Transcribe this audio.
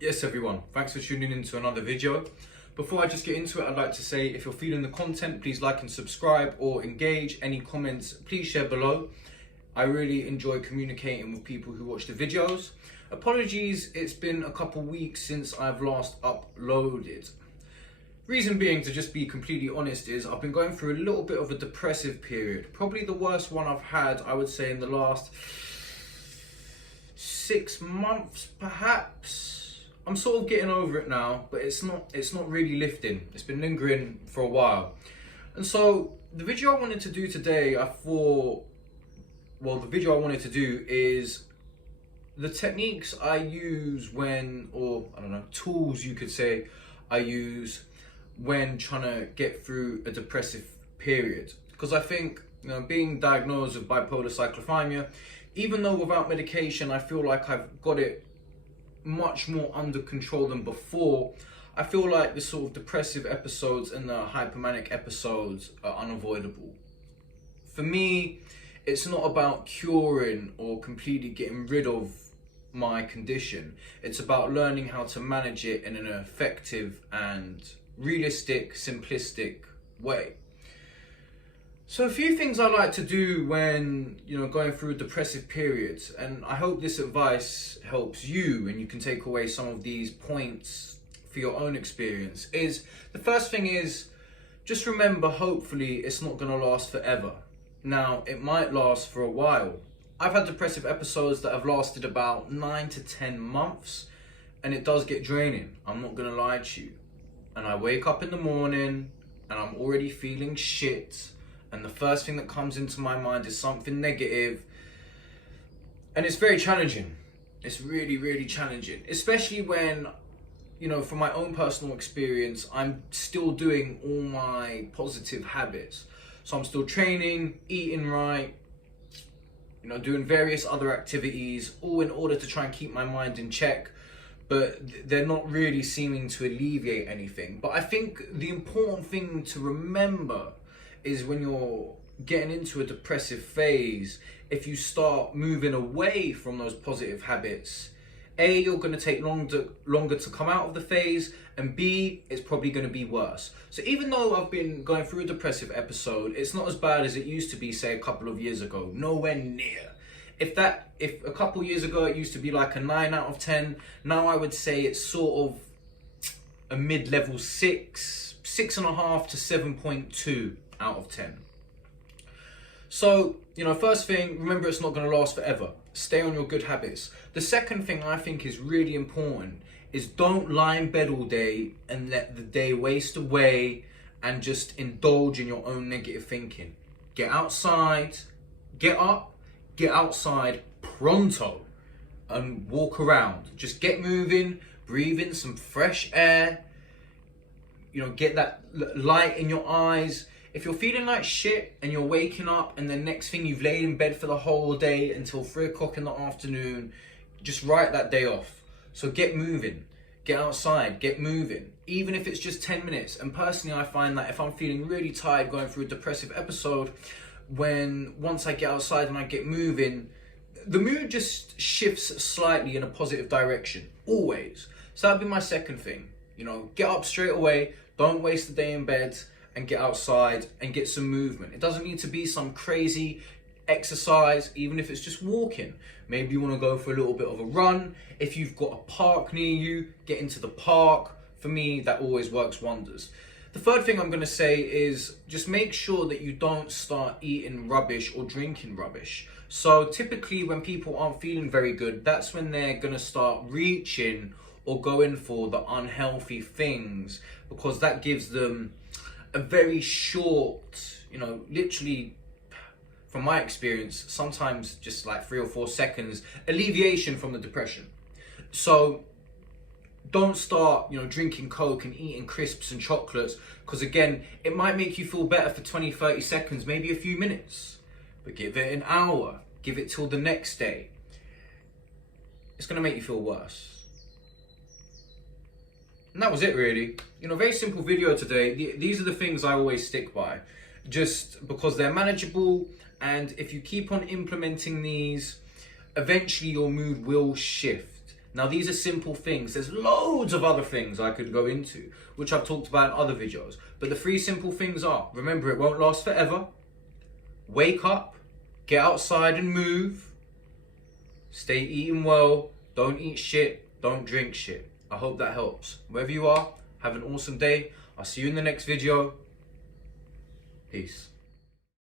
Yes everyone, thanks for tuning in to another video. Before I just get into it, I'd like to say if you're feeling the content, please like and subscribe or engage. Any comments, please share below. I really enjoy communicating with people who watch the videos. Apologies, it's been a couple weeks since I've last uploaded. Reason being, to just be completely honest, is I've been going through a little bit of a depressive period. Probably the worst one I've had, I would say, in the last 6 months perhaps. I'm sort of getting over it now, but it's not really lifting. It's been lingering for a while. And so the video I wanted to do today, the video I wanted to do is the techniques I use when, or I don't know, tools you could say I use when trying to get through a depressive period. Because I think, being diagnosed with bipolar cyclothymia, even though without medication, I feel like I've got it much more under control than before. I feel like the sort of depressive episodes and the hypomanic episodes are unavoidable. For me, it's not about curing or completely getting rid of my condition. It's about learning how to manage it in an effective and realistic, simplistic way. So a few things I like to do when, going through a depressive period, and I hope this advice helps you and you can take away some of these points for your own experience, is the first thing is just remember, hopefully it's not going to last forever. Now, it might last for a while. I've had depressive episodes that have lasted about 9 to 10 months, and it does get draining. I'm not going to lie to you. And I wake up in the morning and I'm already feeling shit. And the first thing that comes into my mind is something negative. And it's very challenging. It's really, really challenging. Especially when, from my own personal experience, I'm still doing all my positive habits. So I'm still training, eating right, doing various other activities, all in order to try and keep my mind in check. But they're not really seeming to alleviate anything. But I think the important thing to remember is when you're getting into a depressive phase, if you start moving away from those positive habits, A, you're going to take longer to come out of the phase, and B, it's probably going to be worse. So even though I've been going through a depressive episode, it's not as bad as it used to be, say, a couple of years ago. Nowhere near. If a couple of years ago it used to be like a 9 out of 10, now I would say it's sort of a mid-level 6.5 to 7.2 out of 10. So, first thing, remember it's not going to last forever. Stay on your good habits. The second thing I think is really important is don't lie in bed all day and let the day waste away and just indulge in your own negative thinking. Get outside, get up, get outside pronto and walk around. Just get moving, breathe in some fresh air, get that light in your eyes. If you're feeling like shit and you're waking up and the next thing you've laid in bed for the whole day until 3 o'clock in the afternoon, just write that day off. So get moving, get outside, get moving, even if it's just 10 minutes. And personally, I find that if I'm feeling really tired going through a depressive episode, once I get outside and I get moving, the mood just shifts slightly in a positive direction, always. So that'd be my second thing. Get up straight away, don't waste the day in bed, and get outside and get some movement. It doesn't need to be some crazy exercise, even if it's just walking. Maybe you want to go for a little bit of a run. If you've got a park near you, get into the park. For me, that always works wonders. The third thing I'm going to say is just make sure that you don't start eating rubbish or drinking rubbish. So typically when people aren't feeling very good, that's when they're going to start reaching or going for the unhealthy things, because that gives them a very short, literally, from my experience, sometimes just like 3 or 4 seconds alleviation from the depression. So don't start, drinking Coke and eating crisps and chocolates, because again, it might make you feel better for 20, 30 seconds, maybe a few minutes, but give it an hour, give it till the next day. It's going to make you feel worse. And that was it really. Very simple video today. These are the things I always stick by, just because they're manageable, and if you keep on implementing these, eventually your mood will shift. Now these are simple things. There's loads of other things I could go into, which I've talked about in other videos. But the 3 simple things are, remember, it won't last forever. Wake up, get outside and move. Stay eating well, don't eat shit, don't drink shit. I hope that helps. Wherever you are, have an awesome day. I'll see you in the next video. Peace.